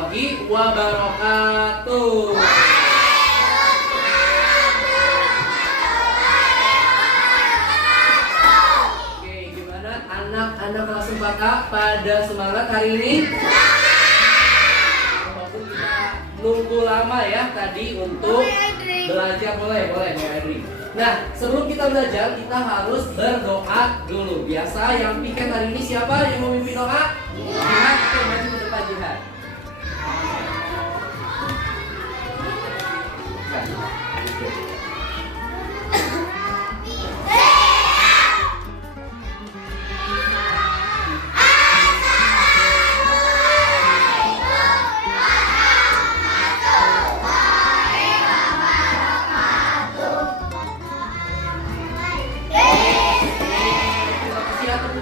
warahmatullahi wabarakatuh. Oke, gimana anak-anak kelas 4A pada semangat hari ini? Walaupun kita nunggu lama ya tadi untuk belajar, boleh Adri. Nah, sebelum kita belajar, kita harus berdoa dulu. Biasa yang piket hari ini siapa yang mau memimpin doa? Jihad, oke, maju ke depan Jihad.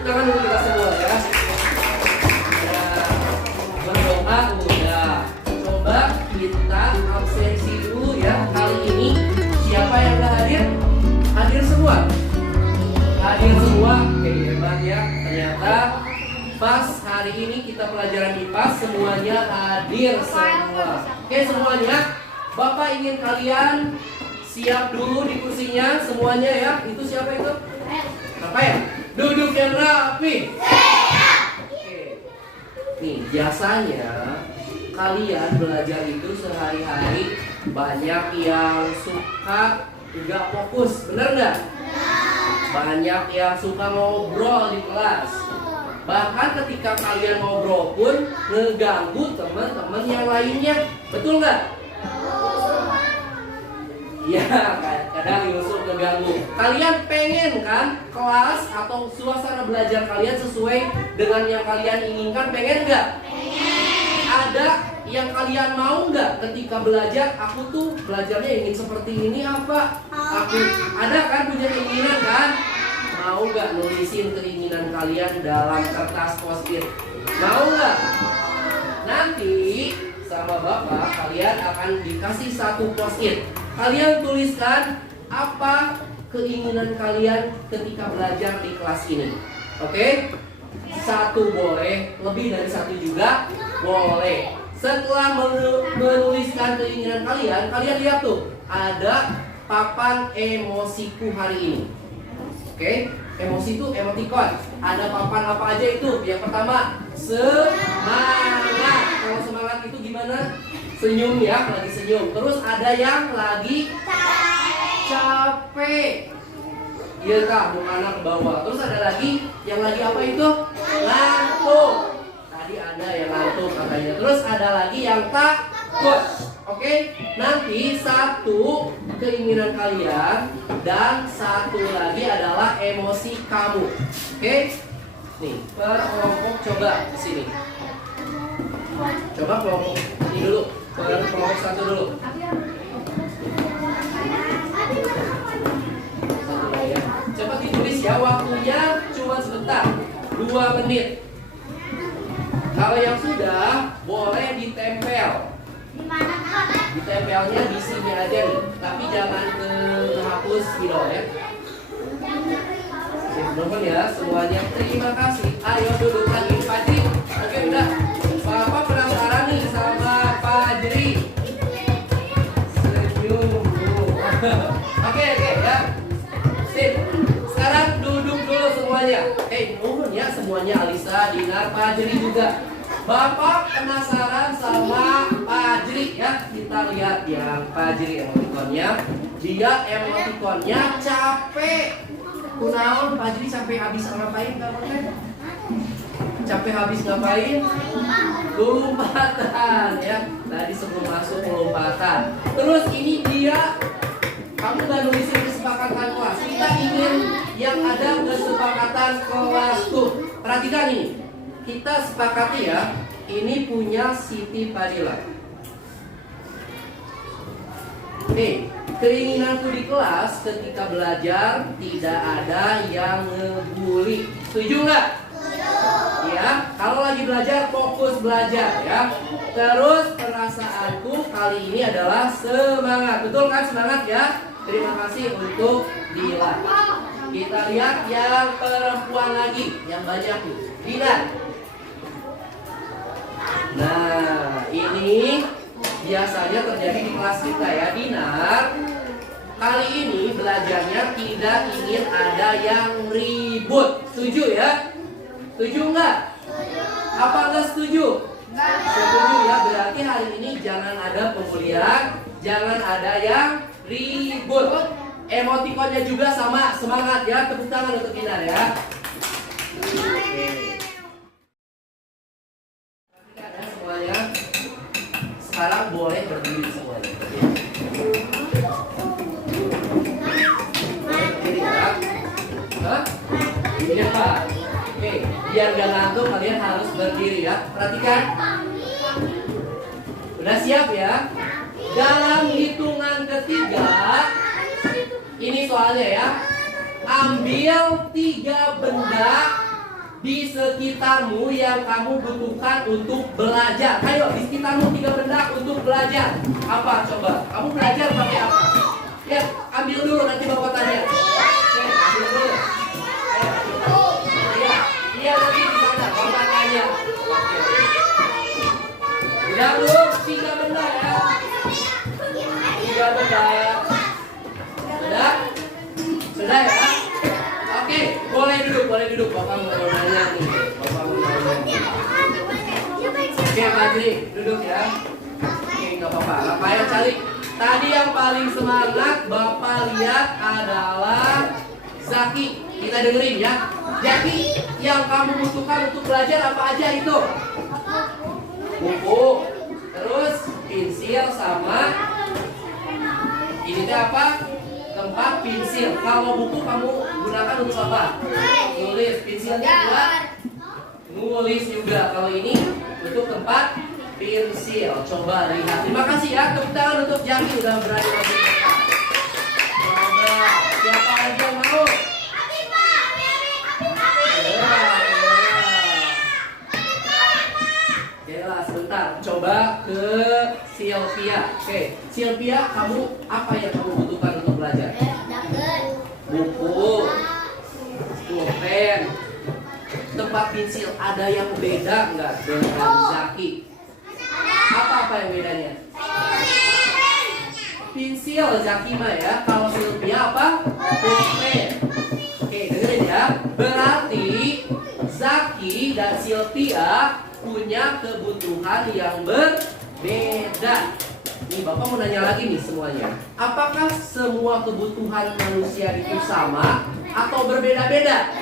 Tangan dulu kita semua ya. Berdoa udah. Coba kita absensi dulu ya. Kali ini siapa yang udah hadir? Hadir semua. Hadir semua. Oke, hebat ya. Ternyata pas hari ini kita pelajaran IPA semuanya hadir semua. Oke, semuanya. Bapak ingin kalian siap dulu di kursinya semuanya ya. Itu siapa itu? Apa ya? Duduk yang rapi. Oke. Nih, biasanya kalian belajar itu sehari-hari banyak yang suka nggak fokus, bener nggak? Banyak yang suka ngobrol di kelas. Bahkan ketika kalian ngobrol pun ngeganggu teman-teman yang lainnya, betul nggak? Ya, kadang Yusuf keganggu. Kalian pengen kan kelas atau suasana belajar kalian sesuai dengan yang kalian inginkan? Pengen nggak? Ada yang kalian mau nggak ketika belajar? Aku tuh belajarnya ingin seperti ini apa? Aku ada kan punya keinginan kan? Mau nggak nulisin keinginan kalian dalam kertas post-it? Mau nggak? Nanti sama Bapak kalian akan dikasih satu post-it. Kalian tuliskan apa keinginan kalian ketika belajar di kelas ini. Oke? Satu boleh, lebih dari satu juga boleh. Setelah menuliskan keinginan kalian, kalian lihat tuh, ada papan emosiku hari ini. Oke? Emosi itu emoticon. Ada papan apa aja itu? Yang pertama, semangat. Kalau semangat itu gimana? Senyum ya, lagi senyum. Terus ada yang lagi capek. Iya kak, bukan ke bawah. Terus ada lagi yang lagi apa itu? Ngantuk. Tadi ada yang ngantuk katanya. Terus ada lagi yang takut. Oke, nanti satu keinginan kalian dan satu lagi adalah emosi kamu. Oke, nih per kelompok coba di sini. Coba kelompok ini dulu. Kelompok satu dulu. Coba ditulis ya, waktunya cuma sebentar, 2 menit. Kalau yang sudah boleh ditempel. Ditempelnya di sini aja nih, tapi jangan kehapus gitu ya. Teman-teman ya, semuanya terima kasih. Ayo duduk lagi Fajri. Oke udah. Bapak penasaran nih sama Fajri. Senyum. Oke ya. Sip. Sekarang duduk dulu semuanya. Mohon ya semuanya, Alisa, Dinar, Fajri juga. Bapak penasaran sama Fajri ya. Kita lihat yang Fajri emotikonnya. Dia emotikonnya capek. Kunaon Fajri sampai habis ngapain kamu? Capek habis ngapain? Lompatan ya. Tadi sebelum masuk lompatan. Terus ini dia, kamu gak nulisin kesepakatan kelas. Kita ingin yang ada kesepakatan kelas tuh. Perhatikan ini. Kita sepakati ya. Ini punya Siti Fadila. Nih, keinginanku di kelas ketika belajar tidak ada yang ngebully. Setuju nggak? Ya, kalau lagi belajar fokus belajar ya. Terus perasaanku kali ini adalah semangat. Betul kan semangat ya? Terima kasih untuk Dila. Kita lihat yang perempuan lagi, yang banyak nih. Dila. Nah, ini biasanya terjadi di kelas kita ya. Dinar, kali ini belajarnya tidak ingin ada yang ribut. Setuju ya? Setuju nggak? Apa nggak setuju? Setuju ya, berarti hari ini jangan ada pemulihan, jangan ada yang ribut. Emotikonnya juga sama, semangat ya. Tepuk tangan untuk Dinar ya. Ada semuanya. Sekarang boleh berdiri semuanya. Berdiri ya. Hah? Iya Pak. Oke, biar gak ngantuk kalian harus berdiri ya. Perhatikan. Udah siap ya? Dalam hitungan ketiga, ini soalnya ya. Ambil 3 benda di sekitarmu yang kamu butuhkan untuk belajar. Ayo, di sekitarmu 3 benda untuk belajar. Apa coba? Kamu belajar pakai apa? Ya, ambil dulu nanti bapak tanya. Oke, ambil dulu. Iya, nanti di sana bapak tanya. Udah belum? 3 benda ya. 3 benda. Sudah? Sudah ya? Oke, boleh duduk. Bapak mau nanya nih. Oke, Pak Jri, duduk ya. Oke, nggak apa-apa. Rafael cari. Tadi yang paling semangat Bapak lihat adalah Zaki. Kita dengerin ya. Zaki, yang kamu butuhkan untuk belajar apa aja itu? Buku, terus pensil sama ini teh apa? Tempat pensil. Kalau buku kamu gunakan untuk apa? Nulis. Pensilnya buat nulis juga. Kalau ini untuk tempat pensil. Coba lihat. Terima kasih ya. Tepuk tangan untuk Jami udah berani lagi. Coba siapa lagi yang mau? Jelas, sebentar. Coba ke Sylvia. Oke, Sylvia, kamu apa yang kamu butuhkan untuk belajar? Buku, pulpen, tempat pensil. Ada yang beda nggak dengan Zaki? Apa yang bedanya? Pensil Zaki mah ya. Kalau Sylvia apa? Pulpen. Oke, dengerin ya. Berarti Zaki dan Sylvia punya kebutuhan yang berbeda. Nih Bapak mau nanya lagi nih semuanya. Apakah semua kebutuhan manusia itu sama atau berbeda-beda?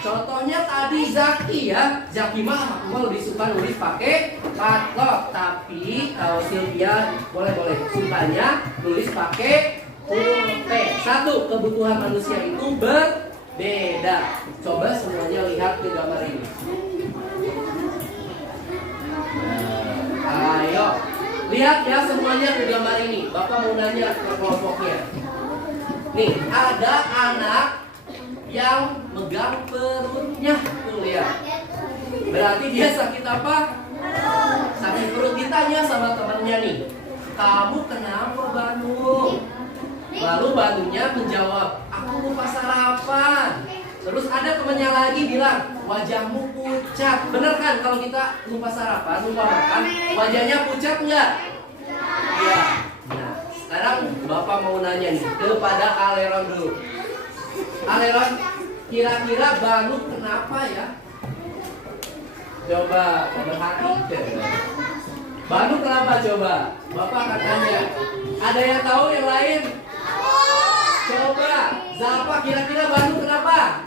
Contohnya tadi Zaki ya. Zaki mah lebih suka nulis pakai patlok. Tapi kalau Sylvia boleh sukanya nulis pakai pulpen. Satu, kebutuhan manusia itu berbeda. Coba semuanya lihat ke gambar ini. Ayo, lihat ya semuanya ke gambar ini. Bapak mau nanya ke kelompoknya. Nih, ada anak yang megang perutnya. Tuh lihat. Berarti dia sakit apa? Sakit perut. Ditanya sama temannya nih. Kamu kenapa Banu? Lalu Banunya menjawab, aku lupa sarapan. Terus ada temannya lagi bilang, wajahmu pucat. Bener kan kalau kita lupa sarapan, lupa makan, wajahnya pucat enggak? Iya. Nah, sekarang Bapak mau nanya nih kepada Aleron dulu. Aleron, kira-kira Banu kenapa ya? Coba perhati. Banu kenapa coba? Bapak akan tanya. Ada yang tahu yang lain? Coba, Zalpa kira-kira Banu kenapa?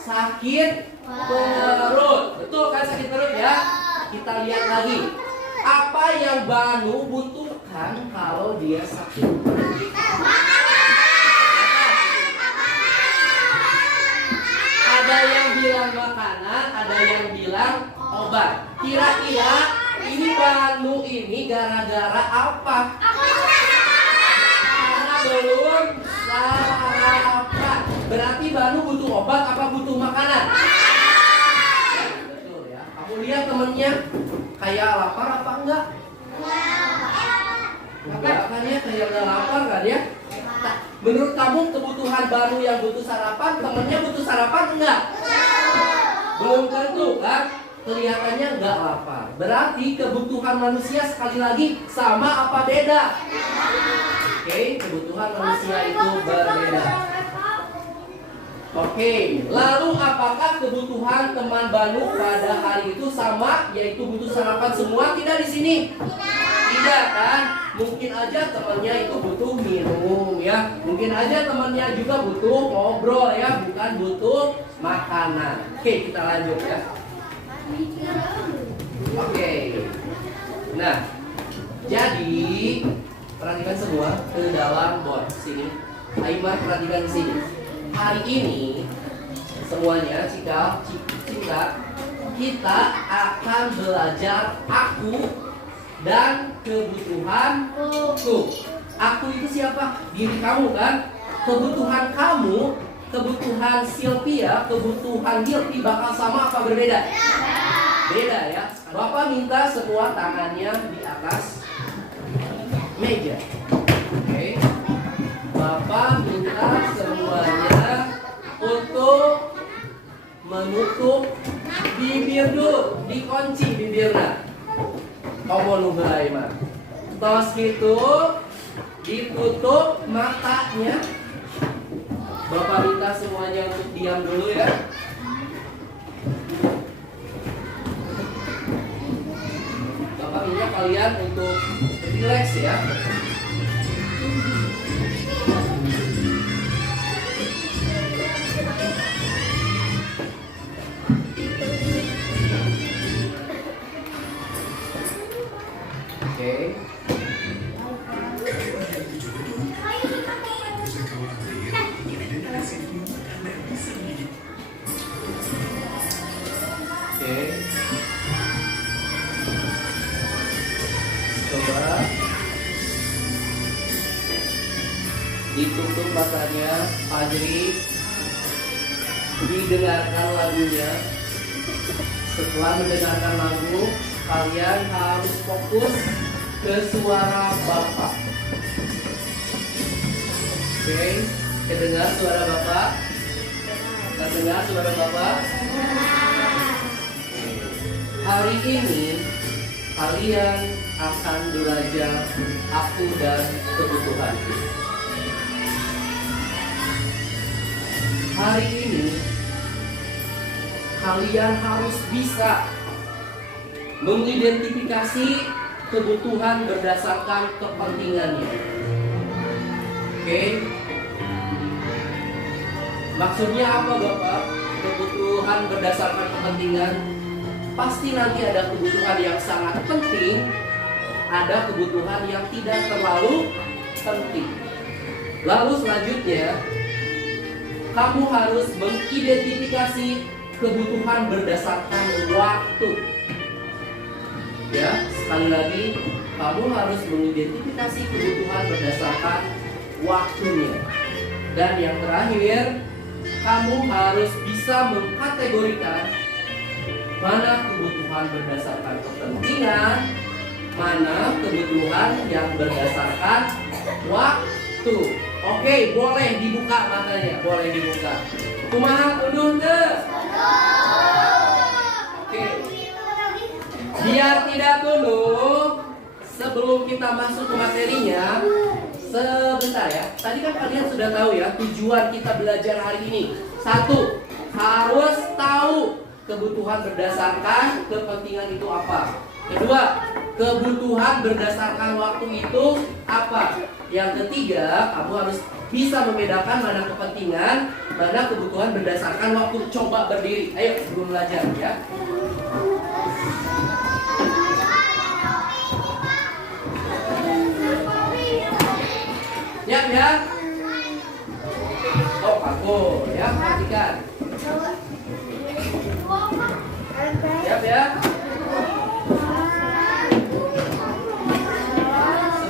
Sakit perut. Betul kan sakit perut ya? Kita lihat lagi. Apa yang Banu butuhkan kalau dia sakit? Ada yang bilang makanan, ada yang bilang obat. Kira-kira ini Banu ini gara-gara apa? Karena belum sarapan. Berarti Banu butuh obat apa butuh makanan? Ya, betul ya. Kamu lihat temennya kayak lapar apa enggak? Enggak kan ya, kayak udah lapar kan ya? Nah, menurut kamu kebutuhan Banu yang butuh sarapan, temennya butuh sarapan enggak? Belum tentu kan? Kelihatannya nggak lapar. Berarti kebutuhan manusia sekali lagi sama apa beda? Oke, kebutuhan manusia itu berbeda. Oke, lalu apakah kebutuhan teman Banu pada hari itu sama, yaitu butuh sarapan semua? Tidak di sini. Tidak kan? Mungkin aja temannya itu butuh minum ya. Mungkin aja temannya juga butuh ngobrol ya, bukan butuh makanan. Oke, kita lanjut ya. Oke. Nah, jadi perhatikan semua ke dalam board sini. Aimar perhatikan di sini. Hari ini semuanya cinta kita akan belajar aku dan kebutuhanku. Aku itu siapa? Diri kamu kan? Kebutuhan kamu, kebutuhan Sylvia, kebutuhan Gilty bakal sama apa berbeda? Beda ya. Bapak minta semua tangannya di atas meja. Oke. Bapak minta semuanya untuk menutup bibir dulu, dikunci bibirnya. Kamu nungguin mah. Tos gitu, ditutup matanya. Bapak minta semuanya untuk diam dulu ya. Bapak minta kalian untuk relax ya. Oke. Coba ditutup matanya, Fajri, didengarkan lagunya. Setelah mendengarkan lagu, kalian harus fokus ke suara Bapak. Oke, kedengar suara Bapak? Terdengar suara Bapak? Hari ini kalian akan belajar aku dan kebutuhanku. Hari ini kalian harus bisa mengidentifikasi kebutuhan berdasarkan kepentingannya. Oke? Maksudnya apa Bapak? Kebutuhan berdasarkan kepentingan. Pasti nanti ada kebutuhan yang sangat penting, ada kebutuhan yang tidak terlalu penting. Lalu selanjutnya, kamu harus mengidentifikasi kebutuhan berdasarkan waktu. Ya, sekali lagi, kamu harus mengidentifikasi kebutuhan berdasarkan waktunya. Dan yang terakhir, kamu harus bisa mengkategorikan mana kebutuhan berdasarkan kepentingan, mana kebutuhan yang berdasarkan waktu. Oke, boleh dibuka matanya, boleh dibuka. Kumaha unduh teh? Oke. Biar tidak tunduk, sebelum kita masuk ke materinya, sebentar ya. Tadi kan kalian sudah tahu ya tujuan kita belajar hari ini. 1, harus tahu kebutuhan berdasarkan kepentingan itu apa. 2, kebutuhan berdasarkan waktu itu apa. Yang ketiga, kamu harus bisa membedakan mana kepentingan, mana kebutuhan berdasarkan waktu. Coba berdiri, ayo sebelum belajar ya. Siap ya? Oh, aku ya, perhatikan. Siap ya?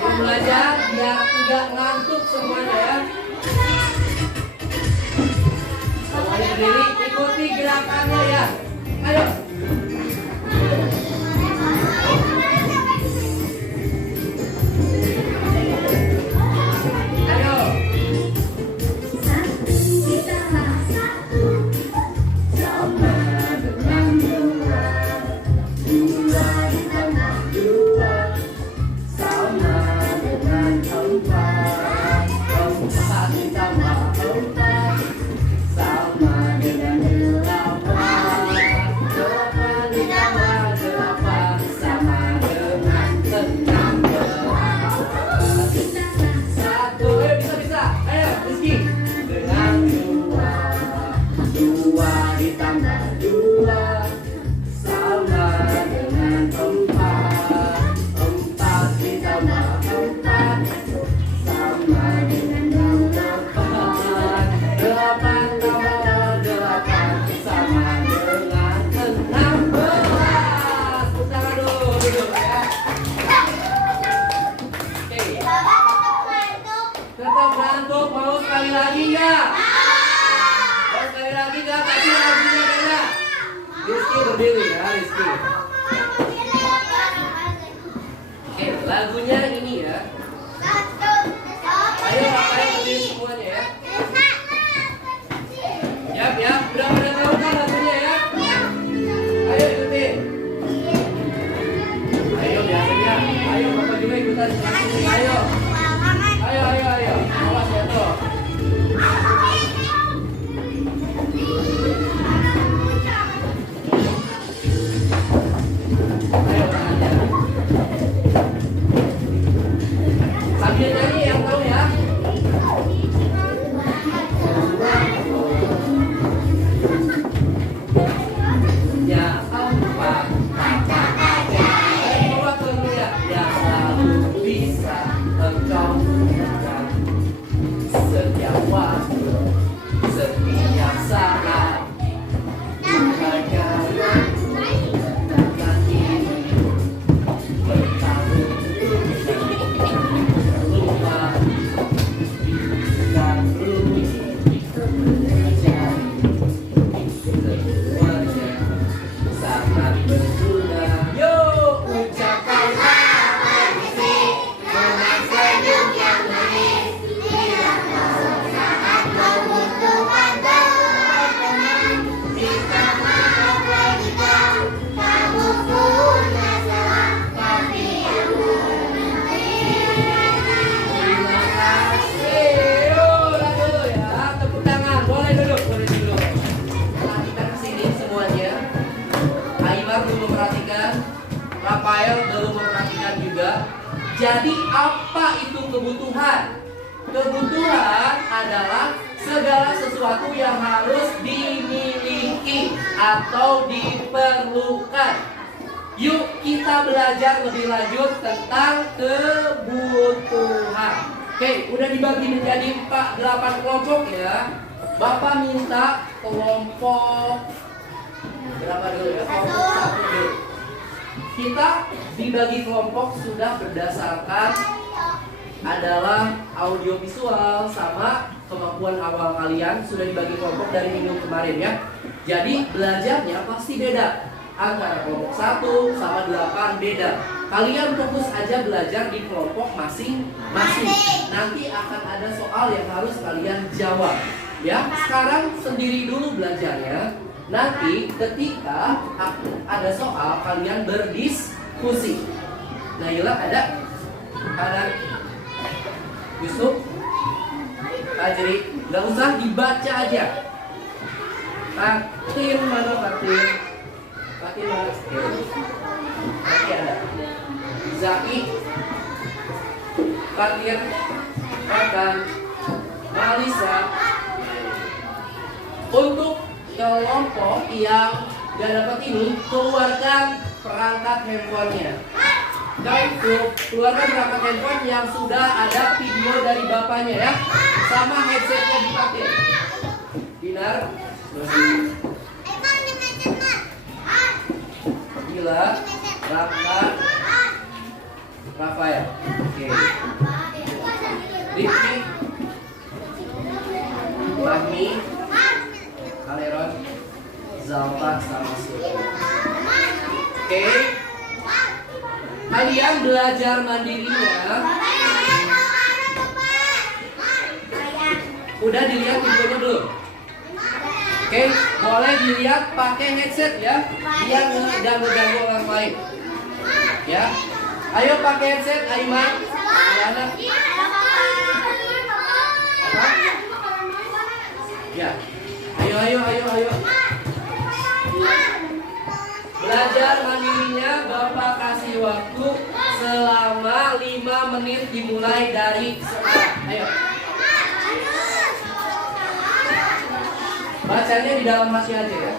Sebelum belajar, biar tidak ngantuk semuanya ya. Semuanya berdiri, ikuti gerakannya ya. Ayo. Billy ya, Rizky. Oke, lagunya ini ya. Ayo Rafael berdiri semuanya ya. Ya, udah pada tahu kan lagunya ya? Ayo ikutin. Ayo biasanya, ayo Bapak juga ikutan sini. Ayo. Ayo. Awas ya tuh. Ayo tangannya. Sambil nyanyi yang tahu ya. Ya empat kata aja. Coba dulu ya. Ya selalu bisa engkau gunakan setiap waktu, setiap saat. Hanya letakkan ini bertahun lupa dan rumit mencari semuanya sangat berguna. Yuk ucapkan selamat dengan senyum yang manis. Bila kau saat kau butuhkan teman, minta maaf ketika kamu punya salah, tapi aku mengerti. Terima kasih. Yuk lagu dulu ya, tepuk tangan. Boleh duduk. Perhatikan kesini semuanya. Aymar dulu perhatikan, Rafael dulu memperhatikan juga. Jadi apa itu kebutuhan? Kebutuhan adalah segala sesuatu yang harus dimiliki atau diperlukan. Yuk kita belajar lebih lanjut tentang kebutuhan. Oke, udah dibagi menjadi 8 kelompok ya. Bapak minta kelompok berapa dulu ya? Kelompok 1 dulu. Kita dibagi kelompok sudah berdasarkan adalah audiovisual sama kemampuan awal kalian sudah dibagi kelompok dari minggu kemarin ya. Jadi belajarnya pasti beda. Antara kelompok 1 sama 8 beda. Kalian fokus aja belajar di kelompok masing-masing. Nanti akan ada soal yang harus kalian jawab. Ya, sekarang sendiri dulu belajarnya. Nanti ketika ada soal kalian berdiskusi. Naila ada Yusuf, Fajri, nggak usah dibaca aja. Fatin mana Fatin? Fatin mana? Fatin ada. Zaki, Fatin, Fatin, Malisa. Untuk kelompok yang gak dapat ini, keluarkan perangkat handphonenya. Keluarkan perangkat handphone yang sudah ada video dari bapaknya ya, sama headsetnya dipakai. Dinar, Gila, Raka, Rafael. Oke. Rifki, Fahmi, Kaleron, Zalfa sama Sultan. Oke. Kalian belajar mandirinya. Udah dilihat videonya belum? Oke, boleh dilihat pakai headset ya, biar nggak ganggu orang lain. Ya, ayo pakai headset, Aiman. Ayana. Apa? Ya, ayo. Belajar mandirinya Bapak kasih waktu selama 5 menit dimulai dari sekarang. Ayo. Bacanya di dalam hati aja ya.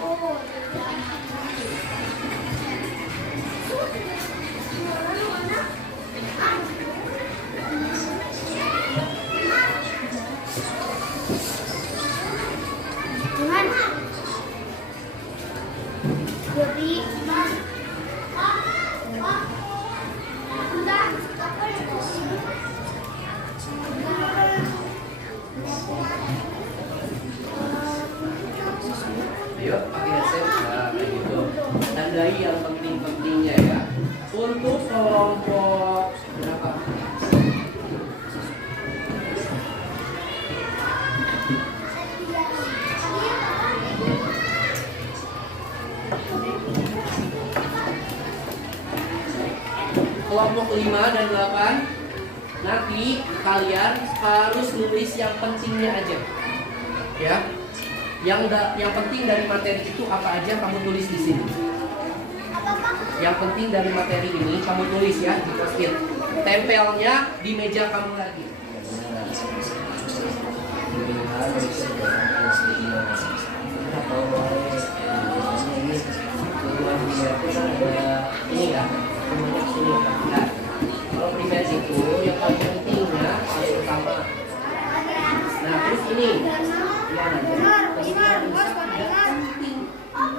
Ayo, pakai kelompok berapa? Kelompok 5 dan 8. Nanti kalian harus nulis yang pentingnya aja. Ya. Yang penting dari materi itu apa aja kamu tulis di sini. Yang penting dari materi ini kamu tulis ya di post-it. Tempelnya di meja kamu lagi. Ini ya. Nah, kalau primer itu yang paling pentingnya yang pertama. Nah, terus ini.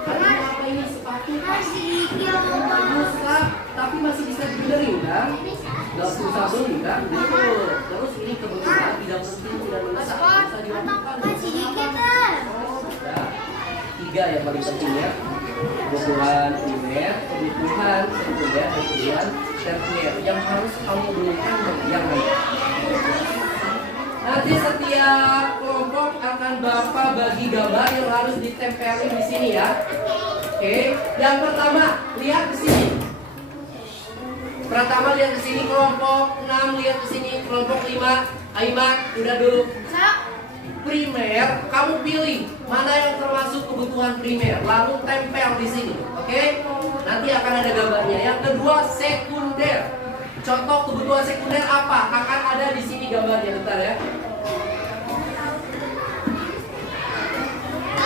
Apa ini sepatu? Tapi masih bisa dibenerin kan? Nggak susah beli kan? Betul. Terus ini kebetulan tidak penting, tidak mendesak, bisa dilakukan. Tiga yang paling penting ya. Kebutuhan primer, kebutuhan sekunder, kebutuhan tersier. Yang harus kamu berikan yang lain. Nanti setiap kelompok akan Bapak bagi gambar yang harus ditempelin di sini ya. Oke, yang pertama lihat ke sini. Pertama lihat ke sini kelompok 6, lihat ke sini kelompok 5. Aiman, udah dulu. Primer, kamu pilih mana yang termasuk kebutuhan primer, lalu tempel di sini. Oke? Nanti akan ada gambarnya. Yang kedua sekunder. Contoh kebutuhan sekunder apa? Akan ada di sini gambarnya, bentar ya.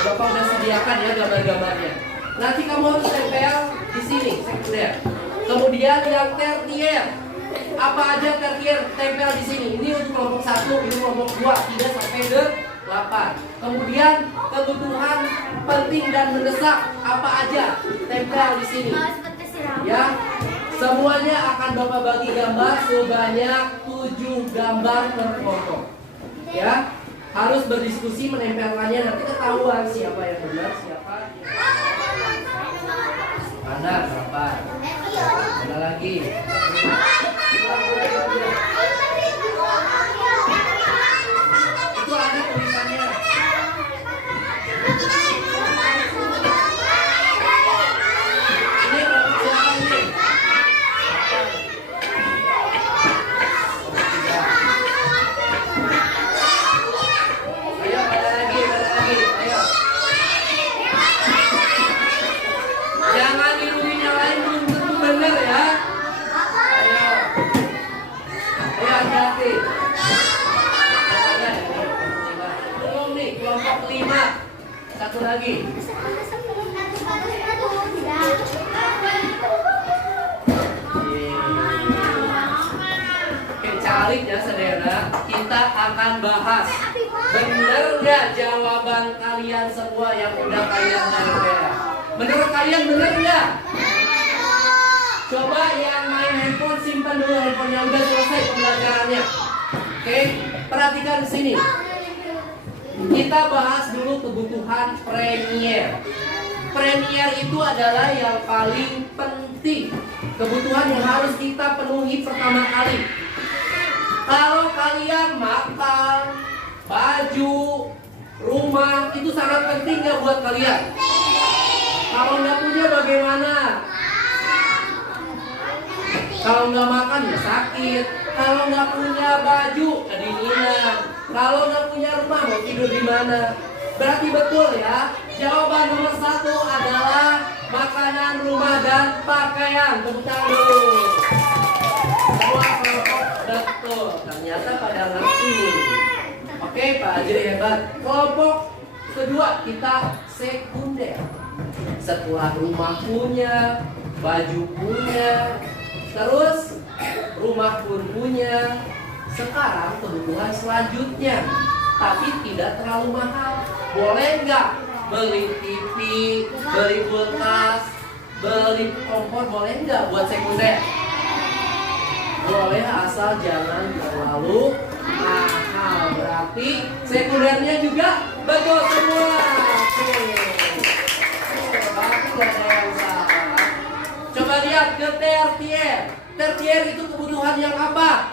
Bapak udah sediakan ya gambar-gambarnya. Nanti kamu harus tempel di sini sekunder. Kemudian yang tertier. Apa aja tertier tempel di sini. Ini untuk kelompok 1, ini kelompok 2, 3 sampai 8. Kemudian kebutuhan penting dan mendesak apa aja tempel di sini. Ya. Semuanya akan Bapak bagi gambar sebanyak 7 gambar per kelompok. Ya, harus berdiskusi menempelkannya, nanti ketahuan siapa yang benar, siapa yang mana berapa. Mana lagi? Itu ada tulisannya. Satu lagi. Cari ya saudara, kita akan bahas benar nggak jawaban kalian semua yang udah kalian tempel. Menurut kalian benar nggak? Coba yang main handphone simpan dulu handphone yang udah selesai pembelajarannya. Oke, perhatikan di sini. Kita bahas dulu kebutuhan premier. Premier itu adalah yang paling penting. Kebutuhan yang harus kita penuhi pertama kali. Kalau kalian makan, baju, rumah, itu sangat penting nggak buat kalian? Kalau nggak punya bagaimana? Kalau nggak makan ya sakit. Kalau nggak punya baju kedinginan. Kalau nggak punya rumah mau tidur di mana? Berarti betul ya. Jawaban nomor 1 adalah makanan, rumah, dan pakaian. Tepuk tangan dulu. Semua kelompok betul. Ternyata pada ngerti. Oke, Pak Ajri hebat. Kelompok kedua kita sekunder. Setelah rumah punya, baju punya, terus rumah pun punya. Sekarang kebutuhan selanjutnya, tapi tidak terlalu mahal. Boleh nggak beli TV, beli kulkas, beli kompor, boleh nggak buat sekunder? Boleh, asal jangan terlalu mahal. Berarti sekundernya juga betul semua. Oke. Berarti nggak ada yang salah. Coba lihat. Lihat ke tertier. Tertier itu kebutuhan yang apa?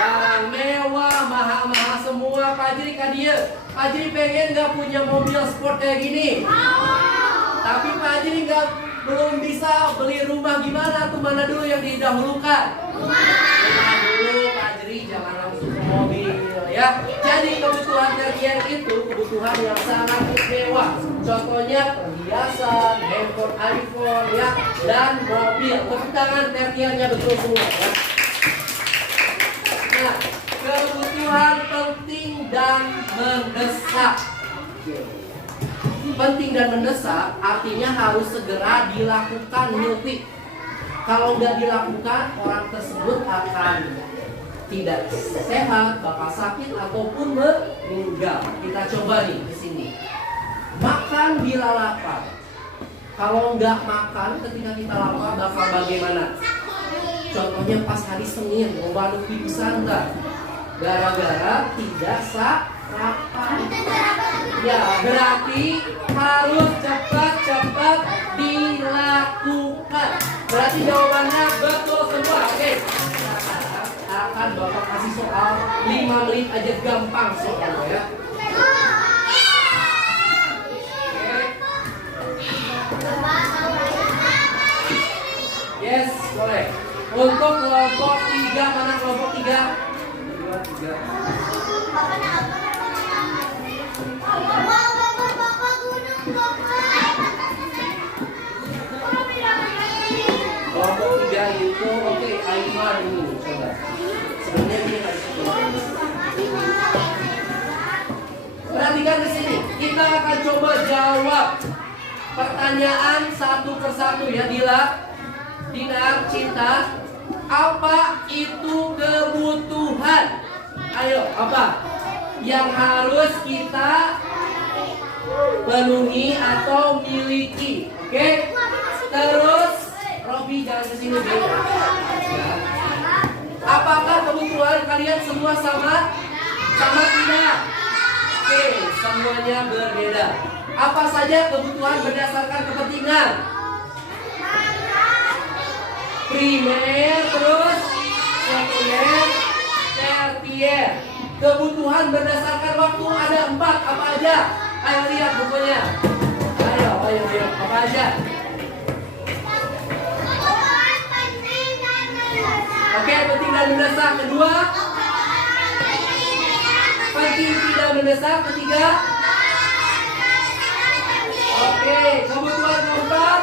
Barang mewah, mahal-mahal semua. Pak Jiri kadia. Pak Jiri pengen gak punya mobil sport kayak gini? Tapi Pak Jiri belum bisa beli rumah, gimana tuh? Mana dulu yang didahulukan? Rumah dulu Pak Jiri, jangan langsung ke mobil ya. Jadi kebutuhan tertier itu kebutuhan yang sangat mewah. Contohnya perhiasan, handphone iPhone ya, dan mobil. Tepuk tangan, tertiernya betul semua ya. Nah, kebutuhan penting dan mendesak. Penting dan mendesak artinya harus segera dilakukan, multi. Kalau nggak dilakukan, orang tersebut akan tidak sehat, bakal sakit ataupun meninggal. Kita coba nih di sini. Makan bila lapar. Kalau nggak makan ketika kita lapar bakal bagaimana? Contohnya pas hari Senin, waduh pingsan nggak? Gara-gara tidak sarapan. Ya, berarti harus cepat-cepat dilakukan. Berarti jawabannya betul semua. Oke. Akan Bapak kasih soal 5 menit aja, gampang soalnya ya. Yes, boleh. Untuk kelompok 3, mana kelompok 3? 2, 3. Kelompok 3 itu oke, Aymar ini coba. Sebenarnya ini harus perhatikan di sini. Kita akan coba jawab pertanyaan satu persatu ya, Dinar, Cinta. Apa itu kebutuhan? Ayo, apa yang harus kita penuhi atau miliki? Oke? Terus Robi jangan kesini deh. Apakah kebutuhan kalian semua sama? Sama tidak? Oke, semuanya berbeda. Apa saja kebutuhan berdasarkan kepentingan? Primer, terus sekunder, tertier. Kebutuhan berdasarkan waktu ada 4, apa aja? Ayo lihat bukunya. Ayo, apa aja? Oke, penting dan mendesak. Kedua, penting tidak mendesak. Ketiga, oke, kebutuhan keempat.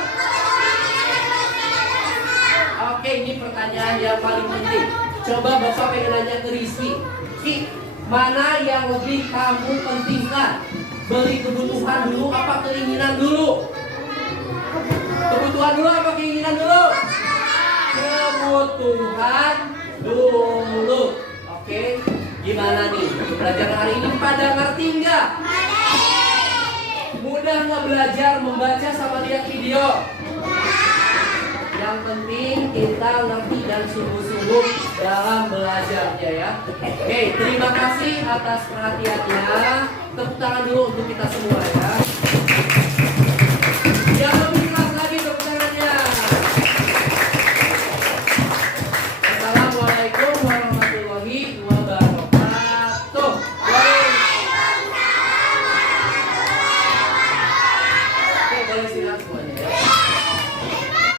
Oke, ini pertanyaan yang paling penting. Coba Bapak pengen nanya ke Rizky. Ki, mana yang lebih kamu pentingkan? Beli kebutuhan dulu apa keinginan dulu? Kebutuhan dulu apa keinginan dulu? Kebutuhan dulu. Oke, gimana nih? Belajar hari ini pada ngerti nggak? Mudah nggak belajar membaca sama lihat video? Yang penting kita ngerti dan sungguh-sungguh dalam belajarnya ya. Oke, terima kasih atas perhatiannya. Tepuk tangan dulu untuk kita semua ya. Yang lebih keras lagi tepuk tangannya. Assalamualaikum warahmatullahi wabarakatuh. Oke, boleh silakan semuanya ya.